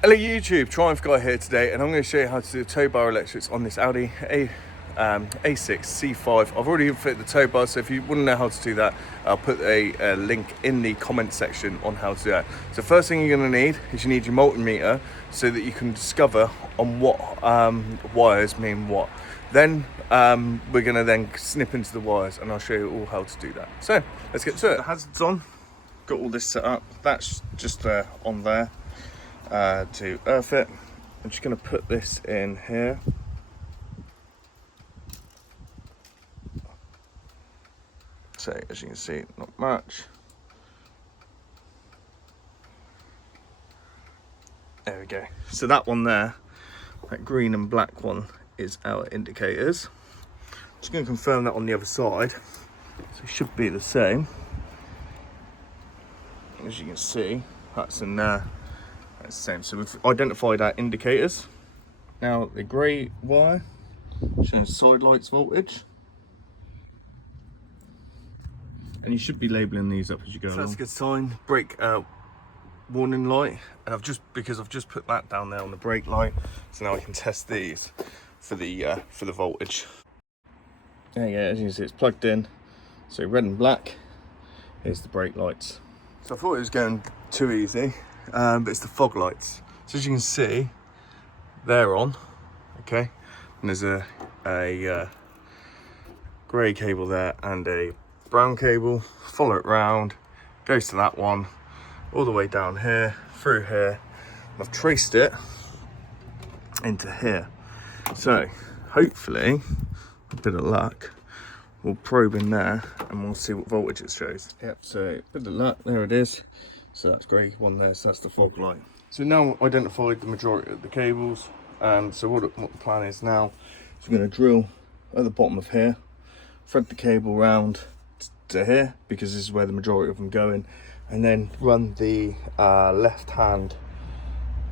Hello YouTube, Triumph Guy here today, and I'm going to show you how to do tow bar electrics on this Audi A6 C5. I've already fit the tow bar, so if you want to know how to do that, I'll put a link in the comment section on how to do that. So first thing you're going to need is you need your multimeter so that you can discover on what wires mean what. Then we're going to then snip into the wires, and I'll show you all how to do that. So let's get to it. The hazards on, got all this set up, that's just on there. To earth it. I'm just going to put this in here. So as you can see, not much. There we go. So that one there, that green and black one, is our indicators. Just going to confirm that on the other side. So it should be the same. As you can see, that's in there. That's the same. So we've identified our indicators. Now the grey wire shows side lights voltage, and you should be labelling these up as you go along. That's a good sign. Brake warning light, and because I've just put that down there on the brake light, so now I can test these for the voltage. There you go. As you can see, it's plugged in. So red and black. Here's the brake lights. So I thought it was going too easy. But it's the fog lights. So as you can see, they're on, okay? And there's a grey cable there and a brown cable. Follow it round, goes to that one, all the way down here, through here. And I've traced it into here. So hopefully, a bit of luck, we'll probe in there and we'll see what voltage it shows. Yep, so a bit of luck, there it is. So that's grey one there, so that's the fog light. So now we've identified the majority of the cables. So what the plan is now, is we're going to drill at the bottom of here, thread the cable round to here, because this is where the majority of them go in, and then run the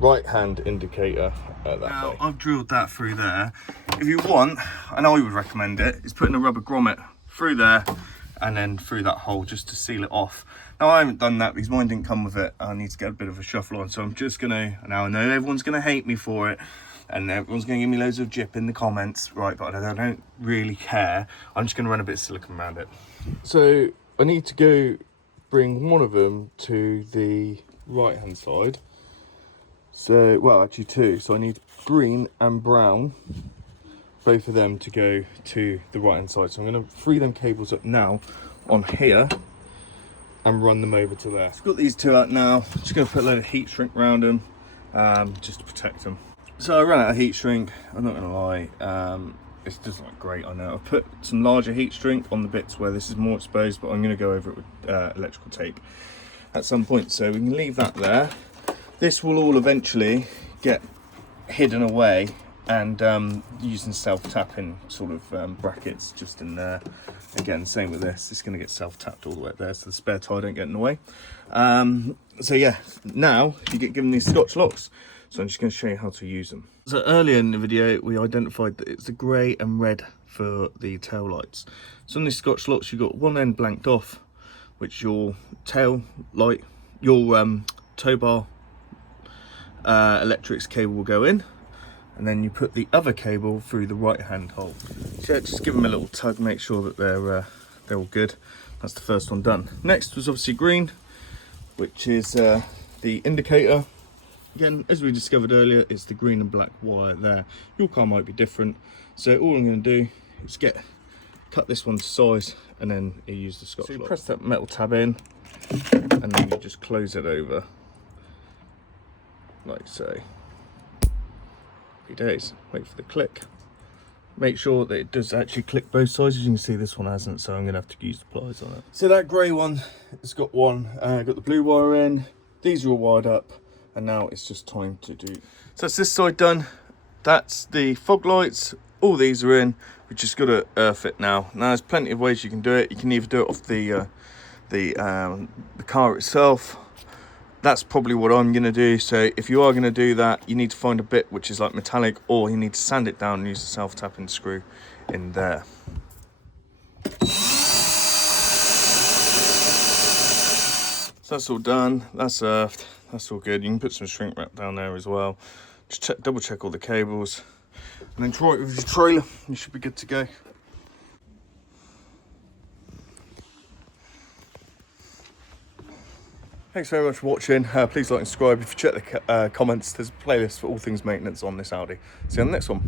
right hand indicator that now, way. I've drilled that through there. If you want, and I would recommend it, is putting a rubber grommet through there and then through that hole just to seal it off. Now I haven't done that because mine didn't come with it. I need to get a bit of a shuffle on, so I'm just gonna, now I know everyone's gonna hate me for it and everyone's gonna give me loads of jip in the comments, right, but I don't really care. I'm just gonna run a bit of silicone around it. So I need to go bring one of them to the right hand side. So, well, actually two. So I need green and brown, both of them to go to the right hand side. So I'm going to free them cables up now on here and run them over to there. So I've got these two out now. Just going to put a load of heat shrink around them, just to protect them. So I ran out of heat shrink. I'm not going to lie, it's just not great. I know I've put some larger heat shrink on the bits where this is more exposed, but I'm going to go over it with electrical tape at some point. So we can leave that there. This will all eventually get hidden away, and using self-tapping sort of brackets just in there. Again, same with this, it's going to get self-tapped all the way up there so the spare tire don't get in the way. So yeah, now you get given these Scotch locks, so I'm just going to show you how to use them. So earlier in the video we identified that it's the grey and red for the tail lights. So on these Scotch locks you've got one end blanked off, which your tail light, your tow bar electrics cable will go in, and then you put the other cable through the right hand hole. So yeah, just give them a little tug, make sure that they're all good. That's the first one done. Next was obviously green, which is the indicator. Again, as we discovered earlier, it's the green and black wire there. Your car might be different, so all I'm going to do is cut this one to size, and then you use the Scotch lock. So you press that metal tab in, and then you just close it over like so. Happy days. Wait for the click. Make sure that it does actually click both sides. As you can see, this one hasn't, so I'm going to have to use the pliers on it. So that grey one, it's got got the blue wire in. These are all wired up, and now it's just time to do. So that's this side done. That's the fog lights. All these are in. We've just got to earth it now. Now there's plenty of ways you can do it. You can either do it off the car itself. That's probably what I'm going to do. So if you are going to do that, you need to find a bit which is like metallic, or you need to sand it down and use the self-tapping screw in there. So that's all done, that's earthed. that's all good. You can put some shrink wrap down there as well. Just double check all the cables, and then try it with your trailer. You should be good to go. Thanks very much for watching. Please like and subscribe. If you check the comments, there's a playlist for all things maintenance on this Audi. See you on the next one.